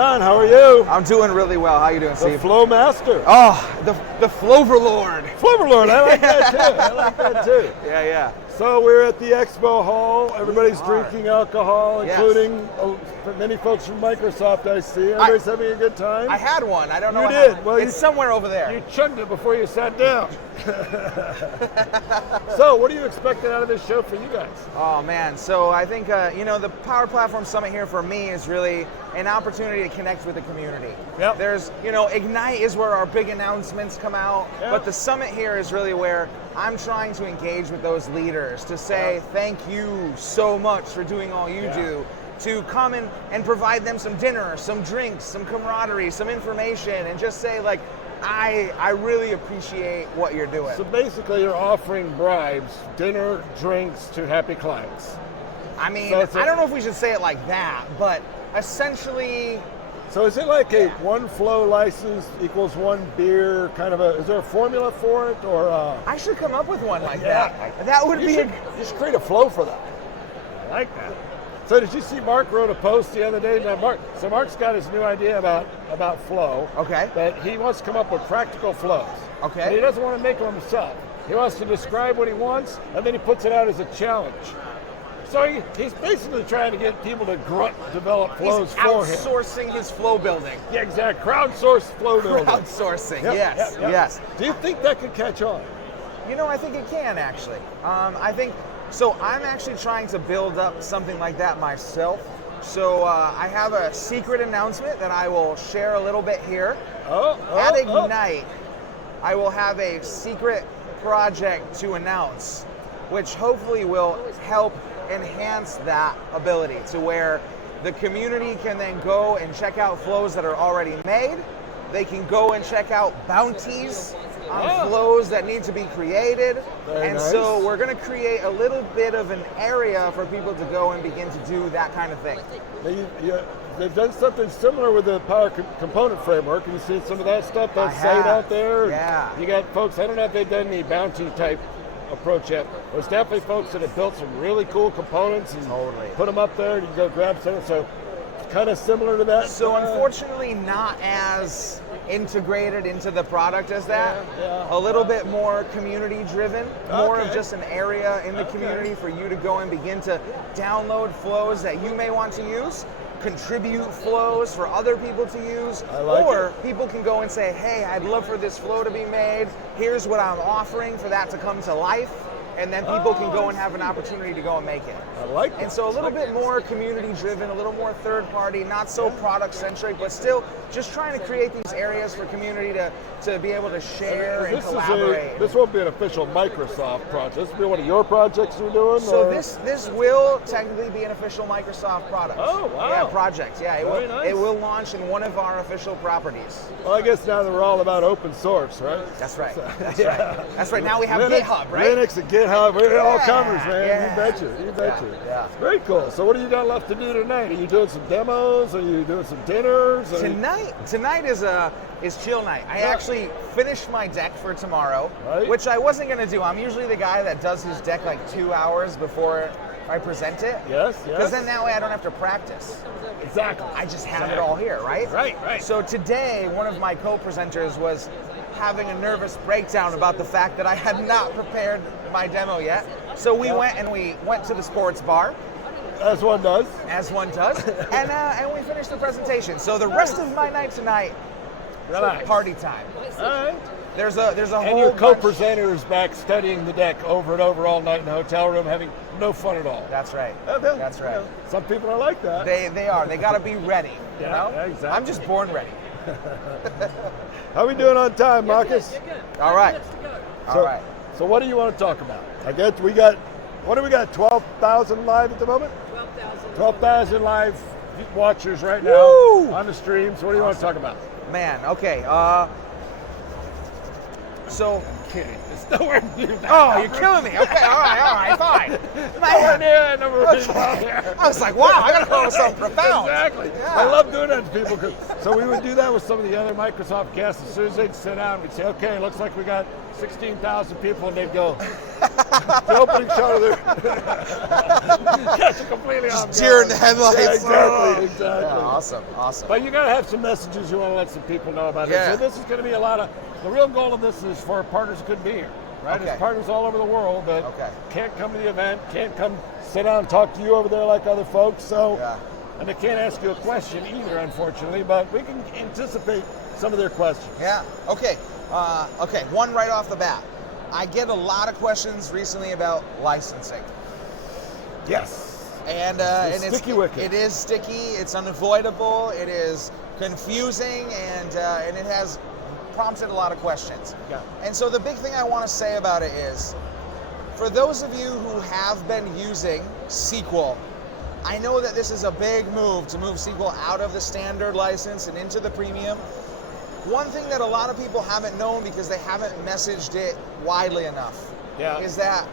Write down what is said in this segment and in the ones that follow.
Jon, how are you? I'm doing really well. How you doing, The Steve? Flow Master. Oh, the Flowvalord. Flowvalord, I like that too. I like that too. Yeah. So we're at the expo hall. Everybody's We are. drinking alcohol, Yes. including many folks from Microsoft, I see. Everybody's having a good time. I had one. I don't know. You what did. happened. Well, it's somewhere over there. You chugged it before you sat down. So what are you expecting out of this show for you guys? Oh man, so I think the Power Platform Summit here for me is really an opportunity to connect with the community. Yep. There's, Ignite is where our big announcements come out, Yep. but the summit here is really where I'm trying to engage with those leaders to say thank you so much for doing all you do, to come in and provide them some dinner, some drinks, some camaraderie, some information, and just say like, I really appreciate what you're doing. So basically you're offering bribes, dinner, drinks to happy clients. I mean, So I don't know if we should say it like that, but essentially, So is it like a one flow license equals one beer kind of is there a formula for it or I should come up with one like Yeah. that. That would be you should create a flow for that. I like that. So did you see Mark wrote a post the other day? Now Mark's got his new idea about flow. Okay. That he wants to come up with practical flows. Okay. And he doesn't want to make them himself. He wants to describe what he wants and then he puts it out as a challenge. So he's basically trying to get people to develop flows He's for him. outsourcing his flow building. Yeah, exactly. Crowdsourced flow building. Crowdsourcing, Yep, yes, yep, yep. yes. Do you think that could catch on? I think it can actually. I think, so I'm actually trying to build up something like that myself. So I have a secret announcement that I will share a little bit here. At Ignite, I will have a secret project to announce, which hopefully will help enhance that ability to where the community can then go and check out flows that are already made. They can go and check out bounties on flows that need to be created. Very nice. So we're going to create a little bit of an area for people to go and begin to do that kind of thing. They've done something similar with the power component framework. Have you seen some of that stuff? That I site have. out there? Yeah. You got folks, I don't know if they've done any bounty type approach yet. There's definitely folks that have built some really cool components and put them up there and you can go grab some. So it's kind of similar to that. So unfortunately not as integrated into the product as that. Yeah. A little bit more community driven, more of Okay. just an area in the community for you to go and begin to download flows that you may want to use, contribute flows for other people to use, or people can go and say, hey, I'd love for this flow to be made, here's what I'm offering for that to come to life, and then people can go and have an opportunity to go and make it. I like that. And so a little bit more community driven, a little more third party, not so product centric, but still just trying to create these areas for community to be able to share and collaborate. This won't be an official Microsoft project. This will be one of your projects you're doing? So or? this will technically be an official Microsoft product. Oh, wow. Yeah, project. Yeah, Very nice. it will launch in one of our official properties. Well, I guess now that we're all about open source, right? That's right. So, That's right. Now we have Linux, GitHub, right? Linux and GitHub, we're all Yeah, comers, man. yeah. You betcha. You betcha. Yeah. Very cool. So what do you got left to do tonight? Are you doing some demos? Are you doing some dinners? Tonight is chill night. I actually finished my deck for tomorrow, Right. which I wasn't going to do. I'm usually the guy that does his deck like 2 hours before I present it. Yes. Because then that way I don't have to practice. Exactly. I just have it all here, right? Right. So today, one of my co-presenters was having a nervous breakdown about the fact that I had not prepared my demo yet. So we went to the sports bar, As one does. as one does, and we finished the presentation. So the rest of my night tonight, Relax. party time. All right. There's a And whole your bunch- co-presenters back studying the deck over and over all night in the hotel room, having no fun at all. That's right. Okay. That's right. Some people are like that. They are. They got to be ready. You Yeah, know. yeah, exactly. I'm just born ready. How we doing on time, Marcus? All right. All right. So what do you want to talk about? I guess we got, what do we got, 12,000 live at the moment? 12,000 live watchers right now on the stream. So what do you want to talk about? Man. Okay. So. Kidding. It's nowhere near that. Oh, you're killing me. Okay. All right. Fine. Nowhere Man. near that number. I was like, wow, I gotta come up with something profound. Exactly. Yeah. I love doing that to people. So we would do that with some of the other Microsoft guests. As soon as they'd sit down, we'd say, okay, looks like we got 16,000 people, and they'd go, the opening shot of their catch it completely off guard. Deer in the headlights. Yeah, exactly, exactly. Yeah, awesome. But you got to have some messages you want to let some people know about Yeah. it. So this is going to be a lot of, the real goal of this is for partners who couldn't be here, right? Okay. It's partners all over the world that Okay. can't come to the event, can't come sit down and talk to you over there like other folks. So, Yeah. and they can't ask you a question either, unfortunately, but we can anticipate some of their questions. Yeah. Okay. Okay. One right off the bat. I get a lot of questions recently about licensing. Yes. And It's sticky wicket. it is sticky. It's unavoidable. It is confusing, and it has prompted a lot of questions. Yeah. And so the big thing I want to say about it is, for those of you who have been using SQL, I know that this is a big move to move SQL out of the standard license and into the premium. One thing that a lot of people haven't known because they haven't messaged it widely enough is that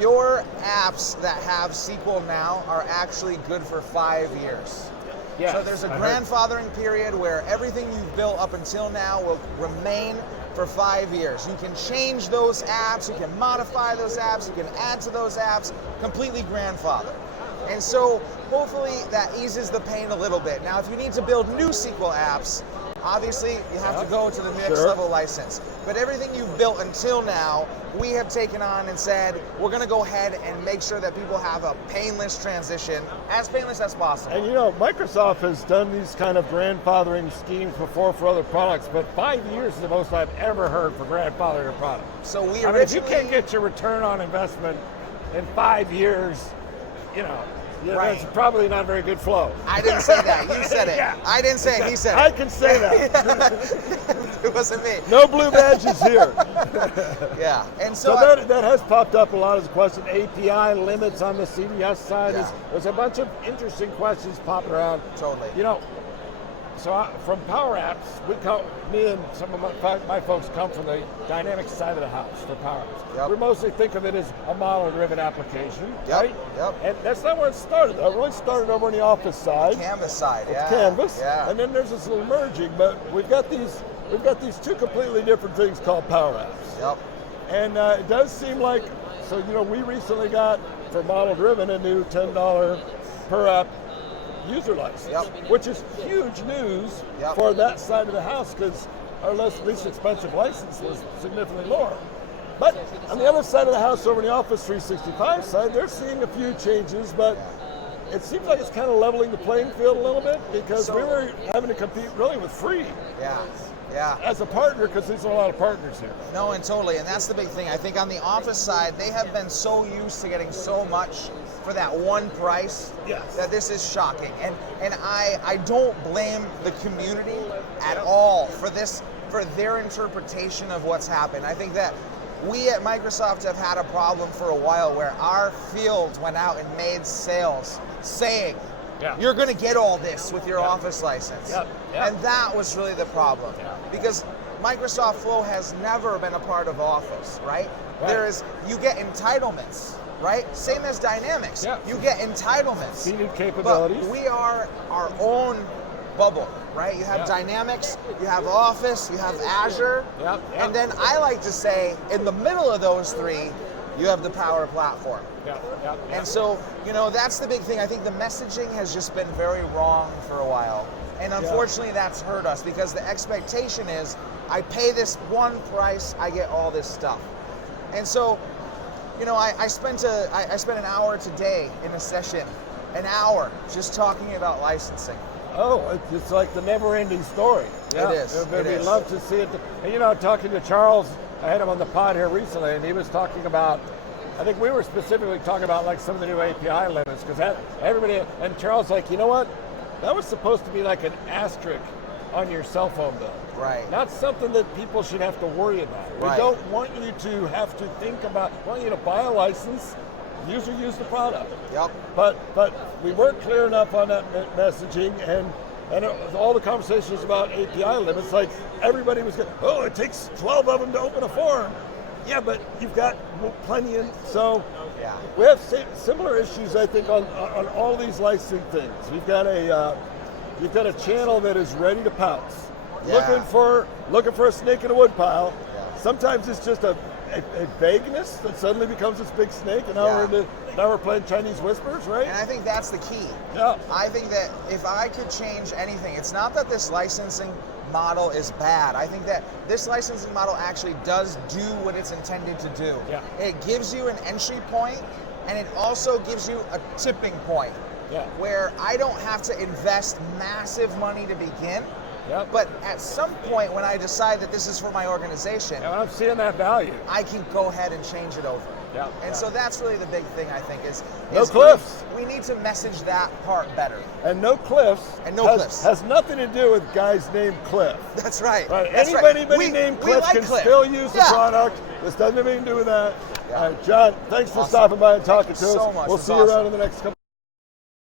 your apps that have SQL now are actually good for 5 years. Yes, So there's a grandfathering period where everything you've built up until now will remain for 5 years. You can change those apps, you can modify those apps, you can add to those apps, completely grandfathered. And so hopefully that eases the pain a little bit. Now, if you need to build new SQL apps, obviously you have to go to the next level license. But everything you've built until now, we have taken on and said, we're going to go ahead and make sure that people have a painless transition, as painless as possible. And you know, Microsoft has done these kind of grandfathering schemes before for other products, but 5 years is the most I've ever heard for grandfathering a product. So we I mean, if you originally... can't get your return on investment in 5 years, you know, Right. that's probably not a very good flow. I didn't say that. You said it. Yeah. I didn't say it. He said it. I can say that. It wasn't me. No blue badges here. Yeah. And So so, that has popped up a lot as a question. API limits on the CDS side. Yeah. There's a bunch of interesting questions popping around. Totally. You know, so from Power Apps, me and some of my folks come from the dynamics side of the house for Power Apps. Yep. We mostly think of it as a model-driven application, Yep, right? yep. And that's not where it started. It really started over on the Office side. Canvas side. It's Yeah. Canvas, Yeah. and then there's this little merging. But we've got these two completely different things called Power Apps. Yep. And it does seem like, so you know, we recently got for model-driven a new $10 per app user license, Yep. which is huge news Yep. for that side of the house because our least expensive license was significantly lower. But on the other side of the house, over the Office 365 side, they're seeing a few changes, but it seems like it's kind of leveling the playing field a little bit because we were having to compete really with free Yeah. Yeah. as a partner because there's a lot of partners here. No, and totally, and that's the big thing. I think on the Office side, they have been so used to getting so much for that one price Yes. that this is shocking. And I don't blame the community at all for this, for their interpretation of what's happened. I think that we at Microsoft have had a problem for a while where our field went out and made sales saying, you're going to get all this with your Office license. Yep. And that was really the problem. Because Microsoft Flow has never been a part of Office, right? You get entitlements, right? Same as Dynamics. You get entitlements. Seated capabilities. But we are our own bubble, right? You have Dynamics, you have Office, you have Azure, and then I like to say in the middle of those three, you have the Power Platform. And so, you know, that's the big thing. I think the messaging has just been very wrong for a while. And unfortunately, that's hurt us because the expectation is I pay this one price, I get all this stuff. And so, you know, I spent an hour today in a session, an hour just talking about licensing. Oh, it's like the never-ending story. It is. We'd love to see it. And you know, talking to Charles, I had him on the pod here recently, and he was talking about, I think we were specifically talking about like some of the new API limits, because everybody, and Charles like, you know what? That was supposed to be like an asterisk on your cell phone bill. Right. Not something that people should have to worry about. We don't want you to have to think about, we want you to buy a license, use the product. But we weren't clear enough on that messaging, and all the conversations about API limits, like everybody was going, oh, it takes 12 of them to open a form. Yeah, but you've got plenty in, so we have similar issues, I think, on all these licensing things. You've got a channel that is ready to pounce, looking for a snake in a woodpile. Sometimes it's just a a vagueness that suddenly becomes this big snake, and now we're playing Chinese whispers, right? And I think that's the key. Yeah. I think that if I could change anything, it's not that this licensing model is bad. I think that this licensing model actually does do what it's intended to do. Yeah. It gives you an entry point, and it also gives you a tipping point. Yeah. Where I don't have to invest massive money to begin. Yep. But at some point when I decide that this is for my organization, and I'm seeing that value, I can go ahead and change it over. Yeah. And so that's really the big thing, I think, is no cliffs. We need to message that part better. And no cliffs. And no cliffs. Has nothing to do with guys named Cliff. That's right. Right. That's Anybody right. named Cliff like can Cliff. still use the product. This doesn't have anything to do with that. Yeah. All right, John, thanks for stopping by and talking to us. so much. We'll see you around in the next couple.